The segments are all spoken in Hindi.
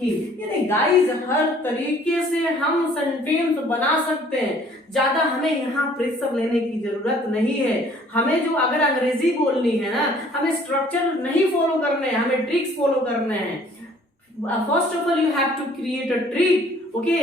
ही। यानी गाइस हर तरीके से हम सेंटेंस बना सकते हैं, ज्यादा हमें यहाँ प्रेशर लेने की जरूरत नहीं है। हमें जो अगर अंग्रेजी बोलनी है ना, हमें स्ट्रक्चर नहीं फॉलो करने हैं, हमें ट्रिक्स फॉलो करने हैं। First of all you have to create a trick. Okay,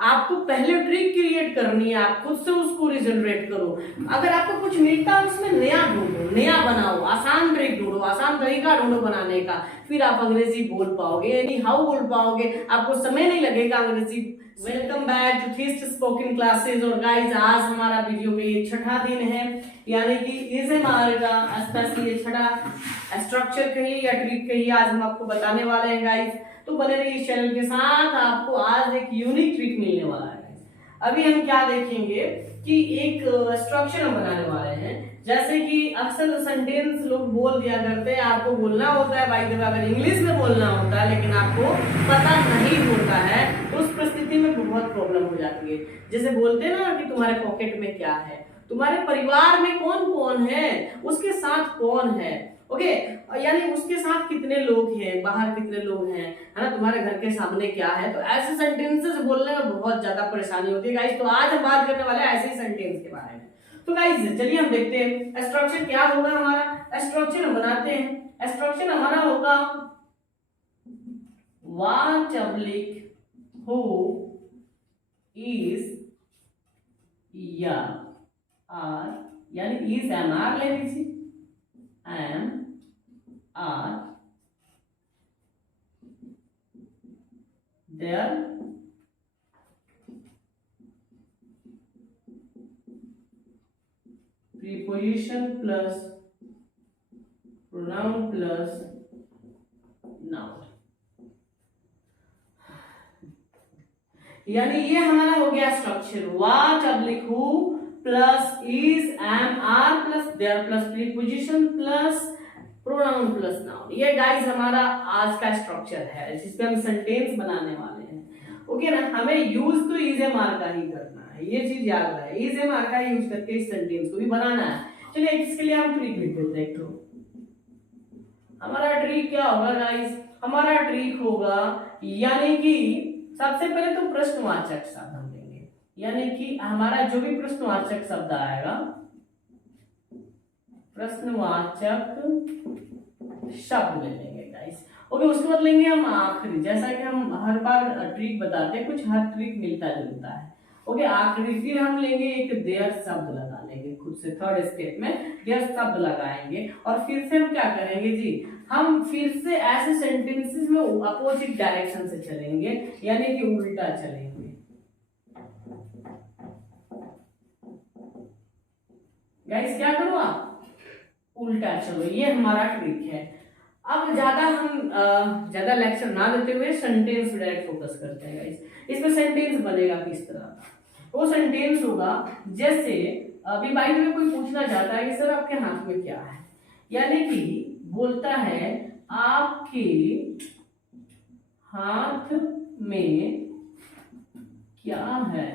आपको पहले ट्रिक क्रिएट करनी है, आप खुद से उसको रिजनरेट करो। अगर आपको कुछ मिलता है उसमें नया ढूंढो, नया बनाओ, आसान ट्रिक ढूंढो, आसान तरीका ढूंढो बनाने का, फिर आप अंग्रेजी बोल पाओगे। यानी हाउ बोल पाओगे, आपको समय नहीं लगेगा अंग्रेजी। Welcome back to theist spoken classes. और गाइस आज हमारा वीडियो में ये छठा दिन है, यानी कि इज़ेएमआर का स्पेशली ये छठा स्ट्रक्चर कहिए या ट्रिक कहिए आज हम आपको बताने वाले हैं गाइस। तो बने रहिए इस चैनल के साथ, आपको आज एक यूनिक ट्रिक मिलने वाला है। अभी हम क्या देखेंगे कि एक स्ट्रक्चर हम बनाने वाले हैं। जैसे कि अक्सर सेंटेंस लोग बोल दिया करते हैं, आपको बोलना होता है बाय द वे, अगर इंग्लिश में बोलना होता है लेकिन आपको पता नहीं होता है, उस परिस्थिति में बहुत प्रॉब्लम हो जाती है। जैसे बोलते हैं ना कि तुम्हारे पॉकेट में क्या है, तुम्हारे परिवार में कौन कौन है, उसके साथ कौन है। ओके, यानी उसके साथ कितने लोग हैं, बाहर कितने लोग हैं, है ना, तुम्हारे घर के सामने क्या है। तो ऐसे सेंटेंसेस बोलने में बहुत ज्यादा परेशानी होती है गाइस। तो आज हम बात करने वाले हैं ऐसे ही सेंटेंस के बारे में। तो गाइस चलिए हम देखते हैं स्ट्रक्चर क्या होगा हमारा। स्ट्रक्चर हम बनाते हैं। स्ट्रक्चर हमारा होगा वाच ऑब्लिक हु इज या आर, यानी इज एम आर ले लीजिए, am are there preposition plus pronoun plus noun। यानी ये हमारा हो गया structure, what oblique who plus is am are plus there plus preposition plus pronoun plus noun. ये गाइस हमारा आज का स्ट्रक्चर है जिसपे हम सेंटेंस बनाने वाले हैं। ओके ना, हमें यूज तो इज़ेएमआर का ही करना है, ये चीज याद रहे, इज़ेएमआर का यूज करके इस सेंटेंस को भी बनाना है। चलिए इसके लिए हम ट्रिक लिख देते हैं। तो हमारा ट्रिक क्या होगा गाइस, हमारा ट्रिक होगा यानी कि सबसे पहले तो प्रश्नवाचक शब्द हम लेंगे, यानी कि हमारा जो भी प्रश्नवाचक शब्द आएगा, प्रश्नवाचक शब्द ले लेंगे गाइस। ओके, उसके बाद लेंगे हम आखिरी, जैसा कि हम हर बार ट्रिक बताते हैं, कुछ हर ट्रिक मिलता जुलता है। ओके, आखिरी फिर हम लेंगे एक देयर शब्द लगा लेंगे खुद से, थर्ड स्टेप में देयर शब्द लगाएंगे। और फिर से हम क्या करेंगे जी, हम फिर से ऐसे सेंटेंसेस में अपोजिट डायरेक्शन से चलेंगे, यानी कि उल्टा चलेंगे। गाइस क्या करो आप, उल्टा चलो, ये हमारा ट्रिक है। अब ज्यादा लेक्चर ना देते हुए सेंटेंस डायरेक्ट फोकस करते हैं गाइस। इसमें सेंटेंस बनेगा किस तरह, वो सेंटेंस होगा जैसे अभी बाइक में कोई पूछना चाहता है कि सर आपके हाथ में क्या है, यानी कि बोलता है आपके हाथ में क्या है।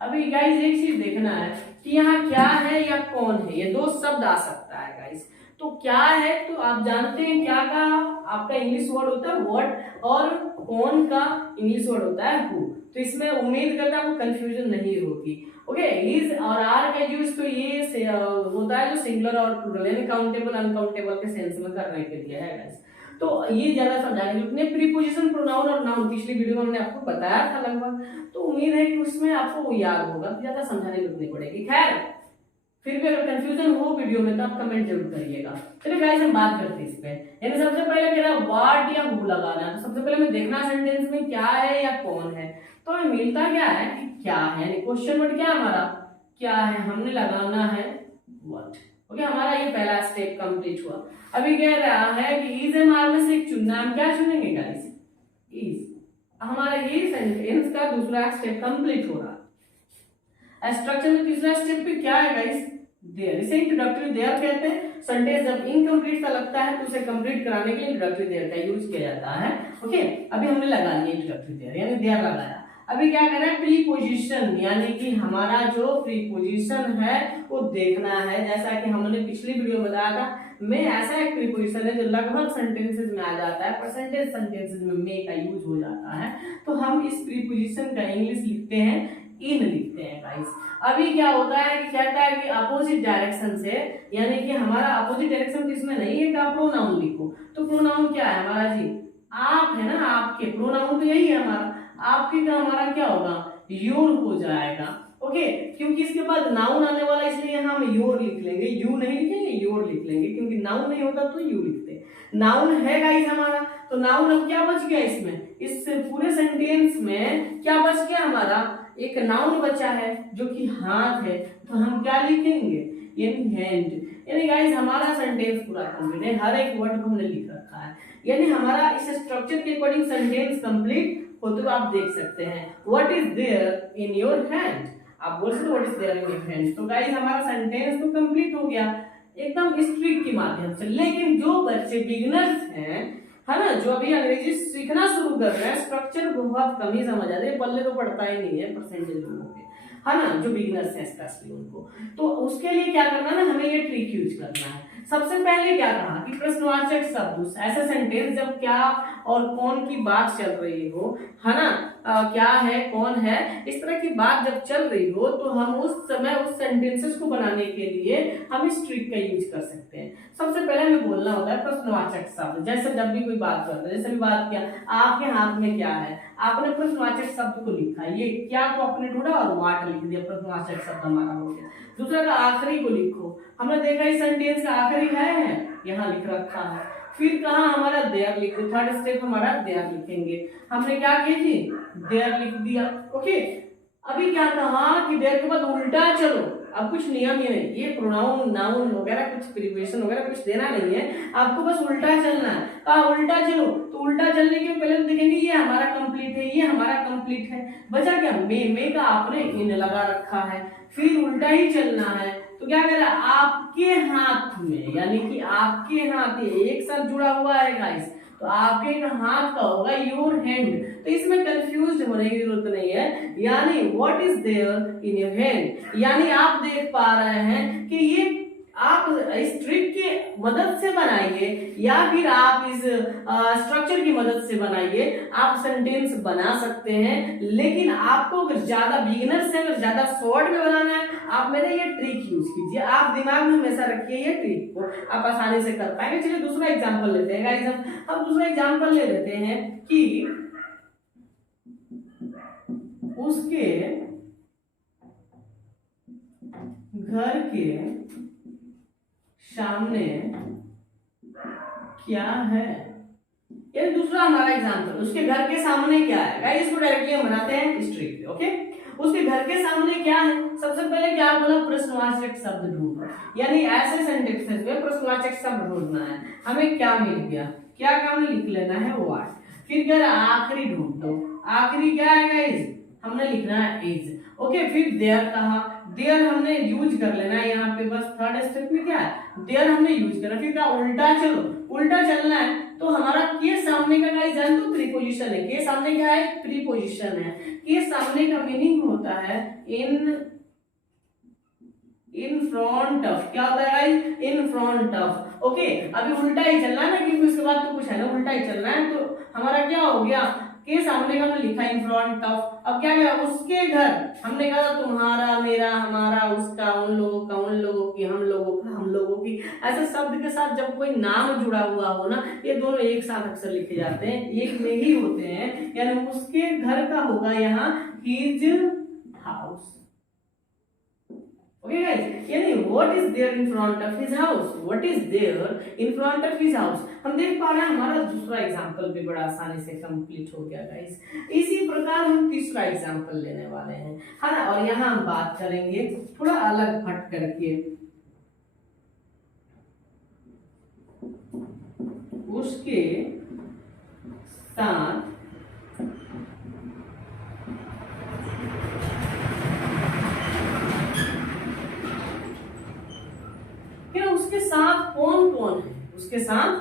अभी गाइस एक चीज देखना है कि यहाँ क्या है या कौन है, ये दो शब्द आ सकता है गाइस। तो क्या है तो आप जानते हैं क्या का आपका इंग्लिश वर्ड होता है व्हाट, और कौन का इंग्लिश वर्ड होता है हु। तो इसमें उम्मीद करता हूँ कंफ्यूजन नहीं होगी। ओके, इज और आर का यूज तो ये होता है जो सिंगुलर और प्लूरल यानी काउंटेबल अनकाउंटेबल के सेंस में करने के लिए है गाइस। तो ये ज्यादा समझाने के लिए प्रीपोजिशन प्रोनाउन और नाउन पिछली वीडियो में हमने आपको बताया था लगभग, तो उम्मीद है कि उसमें आपको याद होगा, ज्यादा समझाने की जरूरत नहीं पड़ेगी। खैर फिर भी अगर कंफ्यूजन हो वीडियो में तो आप कमेंट जरूर करिएगा। चलिए गाइस हम बात करते हैं इस पे। यानी सबसे पहले कह रहा है व्हाट या हु लगाना, तो सबसे पहले हमें देखना सेंटेंस में क्या है या कौन है। तो हमें मिलता क्या है कि क्या है, यानी क्वेश्चन वर्ड क्या है हमारा, क्या है, हमने लगाना है व्हाट। ओके, हमारा ये पहला स्टेप कंप्लीट हुआ। अभी कह रहा है कि इज़ेएमआर में से एक चुनना, हम क्या चुनेंगे गाइस, इज। हमारा ये सेंटेंस का दूसरा स्टेप कंप्लीट हो रहा। स्ट्रक्चर में तीसरा स्टेप पे क्या है गाइस, देयर। इसे इंट्रोडक्टरी देयर कहते हैं। सेंटेंस जब इनकम्प्लीट सा लगता है तो उसे कंप्लीट कराने के लिए इंट्रोडक्टरी देयर का यूज किया जाता है। ओके, अभी हमने लगा लिया इंट्रोडक्टरी देयर, यानी देयर लगाया। अभी क्या करना है, प्रीपोजिशन, यानी कि हमारा जो प्रीपोजिशन है वो देखना है। जैसा कि हमने पिछली वीडियो में बताया था मे ऐसा एक प्रीपोजिशन है जो लगभग सेंटेंसेस में आ जाता है, परसेंटेज सेंटेंसेस में मे का यूज हो जाता है, तो हम इस प्रीपोजिशन का इंग्लिश लिखते हैं इन लिखते हैं गाइस। अभी क्या होता है कि कहता है कि अपोजिट डायरेक्शन से, यानी कि हमारा अपोजिट डायरेक्शन इसमें नहीं है कि आप प्रोनाउन लिखो, तो प्रोनाउन क्या है हमारा जी, आप है ना, आपके प्रोनाउन तो यही है हमारा, आपके का हमारा क्या होगा, योर हो जाएगा। ओके, क्योंकि इसके बाद नाउन आने वाला, इसलिए हम योर लिख लेंगे, यू नहीं लिखेंगे, योर लिख लेंगे, क्योंकि नाउन नहीं होता तो यू लिखते। नाउन है गाइस हमारा, तो नाउन अब क्या बच गया इसमें, इस पूरे सेंटेंस में क्या बच गया हमारा, एक नाउन बचा है जो कि हाथ है, तो हम क्या लिखेंगे, यानी हैंड। यानी गाइस हमारा सेंटेंस पूरा कंप्लीट है, हर एक वर्ड को हमने लिख रखा है, यानी हमारा इस स्ट्रक्चर के अकॉर्डिंग सेंटेंस कंप्लीट होते हुए आप देख सकते हैं। What is there in your hand, आप बोल सकते हो what is there in your hand, तो गाइस हमारा सेंटेंस तो कंप्लीट हो गया एकदम इस ट्रिक के माध्यम से। लेकिन जो बच्चे बिगिनर्स हैं, है ना, जो अभी अंग्रेजी सीखना शुरू कर रहे हैं, स्ट्रक्चर बहुत कम ही समझ आते हैं, पल्ले तो पड़ता ही नहीं है परसेंटेज लोगों के, है ना, जो बिगिनर्स हैं स्पेशली उनको, तो उसके लिए क्या करना है ना, हमें ये ट्रिक यूज करना है। सबसे पहले क्या कहा कि प्रश्नवाचक शब्द, ऐसे सेंटेंस जब क्या और कौन की बात चल रही हो, है ना, क्या है कौन है, इस तरह की बात जब चल रही हो, तो हम उस समय उस सेंटेंसेस को बनाने के लिए हम इस ट्रिक का यूज कर सकते हैं। सबसे पहले हमें बोलना होता है प्रश्नवाचक शब्द, जैसे जब भी कोई बात करता है, जैसे भी बात किया, आपके हाथ में क्या है, आपने प्रश्नवाचक शब्द को लिखा, ये क्या को आपने ढूंढा और वाट लिख दिया, प्रश्नवाचक शब्द हमारा हो गया। दूसरा का आखिरी को लिखो, हमने देखा इस सेंटेंस का आखिरी है यहाँ लिख रखा है। फिर कहा हमारा देयर लिख दो, थर्ड स्टेप हमारा देयर लिखेंगे, हमने क्या किया जी, देयर लिख दिया। ओके, अभी क्या कहा कि देयर के बाद उल्टा चलो, अब कुछ नियम ही नहीं, ये प्रोनाउन नाउन वगैरह कुछ प्रीपोजिशन वगैरह कुछ देना नहीं है, आपको बस उल्टा चलना है। कहा उल्टा चलो, तो उल्टा चलने के पहले तो देखेंगे ये हमारा कंप्लीट है, ये हमारा कंप्लीट है, बचा क्या, मे का आपने इन लगा रखा है, फिर उल्टा ही चलना है, तो क्या करें, आपके हाथ में, यानी कि आपके हाथ, ये एक साथ जुड़ा हुआ है गाइस, तो आपके हाथ का होगा योर हैंड, तो इसमें कंफ्यूज होने की जरूरत नहीं है, यानी what is there in your hand, यानी आप देख पा रहे हैं कि ये आप इस ट्रिक की मदद से बनाइए या फिर आप इस स्ट्रक्चर की मदद से बनाइए, आप सेंटेंस बना सकते हैं। लेकिन आपको अगर ज्यादा बिगिनर से अगर ज्यादा शॉर्ट में बनाना है, आप मेरे ये ट्रिक यूज कीजिए, आप दिमाग में हमेशा रखिए ये ट्रिक को, आप आसानी से कर पाएंगे। चलिए दूसरा एग्जाम्पल लेते हैं गाइस, हम दूसरा एग्जाम्पल ले लेते हैं कि उसके घर के सामने क्या है, ये दूसरा हमारा एग्जांपल, उसके घर के सामने क्या है गाइस, इसको डायरेक्टली हम बनाते हैं इस ट्रिक पे। ओके, उसके घर के सामने क्या है, सबसे पहले क्या बोला, प्रश्नवाचक शब्द ढूंढो, यानी ऐसे सेंटेंसेस में प्रश्नवाचक शब्द ढूंढना है। हमें क्या मिल गया, क्या काम लिख लेना है व्हाट, फिर क्या आखिरी ढूंढ दो, आखिरी क्या है गाइस, हमने लिखना है इज। ओके, फिर देयर कहा, देयर हमने यूज कर लेना है यहाँ पे, बस थर्ड स्टेप में क्या है, देयर हमने यूज करना। फिर क्या, उल्टा चलो, उल्टा चलना है, तो हमारा के सामने का गाइस जान तो प्रीपोजिशन है, के सामने क्या है, प्रीपोजिशन है। के सामने का मीनिंग होता है इन फ्रंट ऑफ, क्या होता है guys, in front of. Okay, अभी उल्टा ही चलना है ना, क्योंकि उसके बाद तो कुछ है ना, उल्टा ही चलना है, तो हमारा क्या हो गया, के सामने का हमने लिखा इन फ्रंट ऑफ। अब क्या गया, उसके घर, हमने कहा तुम्हारा, मेरा, हमारा, उसका, उन लोगों का, उन लोगों की, हम लोगों का, हम लोगों की, ऐसे शब्द के साथ जब कोई नाम जुड़ा हुआ हो ना, ये दोनों एक साथ अक्सर लिखे जाते हैं, एक में ही होते हैं, यानी उसके घर का होगा यहाँ हिज हाउस। ओके गाइस, यानी what is there in front of his house, what is there in front of his house. हम देख पा रहे हैं हमारा दूसरा एग्जांपल भी बड़ा आसानी से कंप्लीट हो गया गाइस। इसी प्रकार हम तीसरा एग्जांपल लेने वाले हैं, है ना, और यहाँ हम बात करेंगे थोड़ा अलग हट करके, उसके साथ उसके साथ कौन कौन है, उसके साथ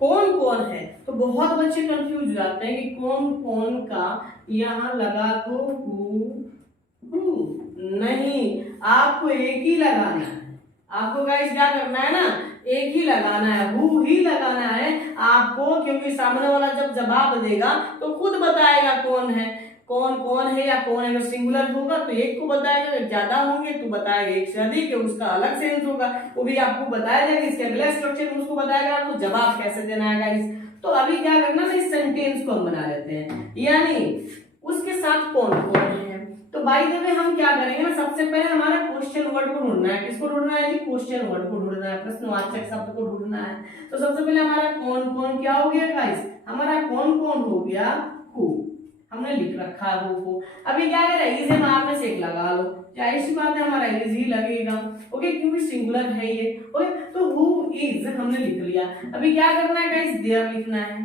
कौन कौन है, तो बहुत बच्चे कंफ्यूज हो जाते हैं कि कौन कौन का यहाँ लगा दो हु नहीं, आपको एक ही लगाना है। आपको गाइस क्या करना है ना, एक ही लगाना है, हु ही लगाना है आपको, क्योंकि सामने वाला जब जवाब देगा तो खुद बताएगा कौन है, कौन कौन है या कौन है। अगर सिंगुलर होगा तो एक को बताएगा, ज्यादा होंगे तो बताएगा एक से अधिक है, उसका अलग सेंस होगा, वो भी आपको बताया जाएगा। इसके अगले स्ट्रक्चर में उसको बताएगा आपको जवाब कैसे देना है गाइस। तो अभी क्या करना है, इस सेंटेंस को हम बना लेते हैं, यानी उसके साथ कौन कौन है। तो बाय द वे हम क्या करेंगे ना, सबसे पहले हमारा क्वेश्चन वर्ड को ढूंढना है। किसको ढूंढना है जी, क्वेश्चन वर्ड को ढूंढना है, प्रश्नवाचक शब्द को ढूंढना है। तो सबसे पहले हमारा कौन कौन क्या हो गया गाइस, हमारा कौन कौन हो गया, हु, हमने लिख रखा है हु को। अभी क्या करें, इसे आप में से एक लगा लो, जाहिर सी बात है हमारा इज ही लगेगा, ओके, क्योंकि सिंगुलर है ये, ओके। तो हु इज हमने लिख लिया। अभी क्या करना है गाइस, देयर लिखना है,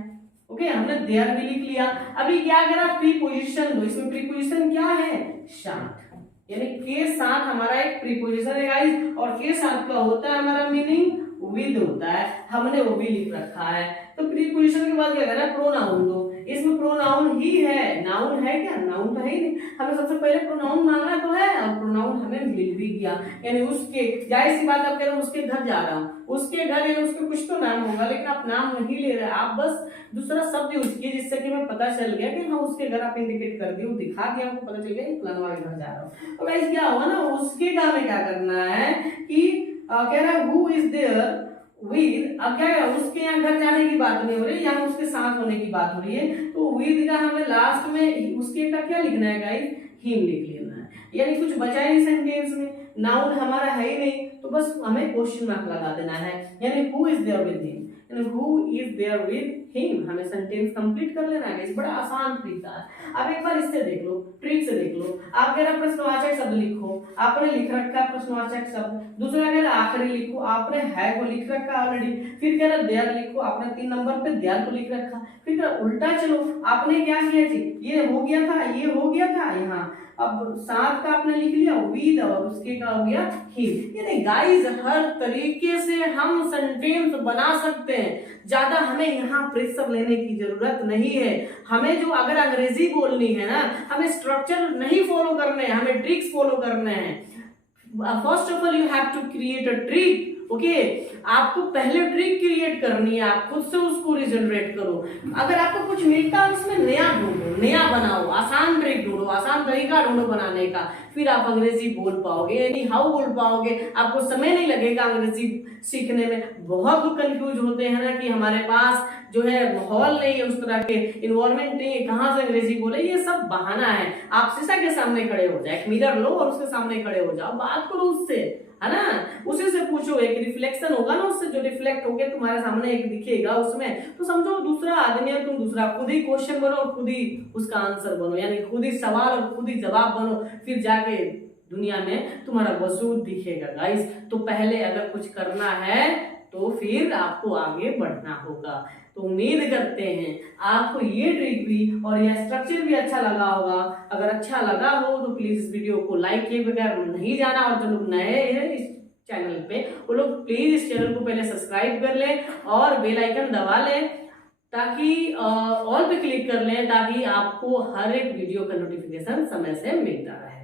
ओके, हमने देयर भी लिख लिया। अभी क्या करा, प्रीपोजिशन दो। इसमें प्रीपोजिशन क्या है, साथ, यानी के साथ हमारा एक प्रीपोजिशन है गाइस, और के साथ का होता है हमारा मीनिंग विद होता है, हमने वो भी लिख रखा है। तो प्रीपोजिशन के बाद क्या करना है, प्रोनाउन दो। इसमें प्रोनाउन ही है, नाउन है क्या, नाउन तो है ही नहीं। हमें सबसे पहले प्रोनाउन मांगना तो है, और प्रोनाउन हमें मिल भी गया, यानी उसके, जाहिर सी बात आप कह रहे हो उसके घर जा रहा हूँ, उसके घर यानी उसके कुछ तो नाम होगा, लेकिन आप नाम नहीं ले रहे, आप बस दूसरा शब्द यूज किए जिससे कि हमें पता चल गया कि हाँ उसके घर आप इंडिकेट कर दिए, दिखा दिया, हमको पता चल गया फलाना वाले घर जा रहा हूँ। तो गाइस क्या हुआ ना, उसके घर में क्या करना है कि कह रहा है हु इज देयर विद। अब क्या है, उसके यहाँ घर जाने की बात नहीं हो रही, यहाँ उसके साथ होने की बात हो रही है। तो विद का हमें लास्ट में उसके का क्या लिखना है गाइस, हिम लिख लेना है, यानी कुछ बचा ही नहीं सेंटेंस में, नाउन हमारा है ही नहीं, तो बस हमें क्वेश्चन मार्क लगा देना है, यानी who is there with him, यानी who is there with him, हमें सेंटेंस कंप्लीट कर लेना है। बड़ा आसान तरीका है। अब एक बार इससे देख लो, ट्रिक से देख लो। आप कह रहे प्रश्नवाचक शब्द लिखो, आपने लिख रखा है प्रश्नवाचक शब्द। दूसरा कह रहा आखिरी लिखो, आपने है को लिख रखा ऑलरेडी। फिर कह रहा देयर लिखो, आपने 3 नंबर पे देयर को लिख रखा। फिर कह उल्टा चलो, आपने क्या किया जी, ये हो गया था, ये हो गया था यहाँ, अब साथ का आपने लिख लिया विद, और उसके का हो गया हिम। यानी गाइस हर तरीके से हम सेंटेंस बना सकते हैं, ज्यादा हमें यहाँ प्रेशर लेने की जरूरत नहीं है। हमें जो अगर अंग्रेजी बोलनी है ना, हमें स्ट्रक्चर नहीं फॉलो करने हैं, हमें ट्रिक्स फॉलो करने हैं। First of all you have to create a trick, okay, आपको पहले ट्रिक क्रिएट करनी है, आप खुद से उसको रिजनरेट करो। अगर आपको कुछ मिलता है उसमें नया ढूंढो, नया बनाओ, आसान ट्रिक ढूंढो, आसान तरीका ढूंढो बनाने का, फिर आप अंग्रेजी बोल पाओगे, यानी हाउ बोल पाओगे, आपको समय नहीं लगेगा अंग्रेजी सीखने में। बहुत लोग कंफ्यूज होते हैं ना कि हमारे पास जो है माहौल नहीं है, उस तरह के इन्वायरमेंट नहीं है, कहाँ से अंग्रेजी बोले, ये सब बहाना है। आप शीशा के सामने खड़े हो जाए, एक मिरर लो और उसके सामने खड़े हो जाओ, बात करो उससे, है ना, उसी से पूछो, एक रिफ्लेक्शन होगा ना उससे, जो रिफ्लेक्ट होके तुम्हारे सामने एक दिखेगा उसमें, तो समझो दूसरा आदमी है, तुम दूसरा, खुद ही क्वेश्चन बनो और खुद ही उसका आंसर बनो, यानी खुद ही सवाल और खुद ही जवाब बनो, फिर जाके दुनिया में तुम्हारा वजूद दिखेगा गाइस। तो पहले अगर कुछ करना है तो फिर आपको आगे बढ़ना होगा। तो उम्मीद करते हैं आपको ये ट्रिक भी और ये स्ट्रक्चर भी अच्छा लगा होगा। अगर अच्छा लगा हो तो प्लीज इस वीडियो को लाइक किए बगैर नहीं जाना, और जो लोग नए हैं इस चैनल पे वो लोग प्लीज इस चैनल को पहले सब्सक्राइब कर लें और बेल आइकन दबा लें, ताकि ऑल पे क्लिक कर लें, ताकि आपको हर एक वीडियो का नोटिफिकेशन समय से मिलता रहे।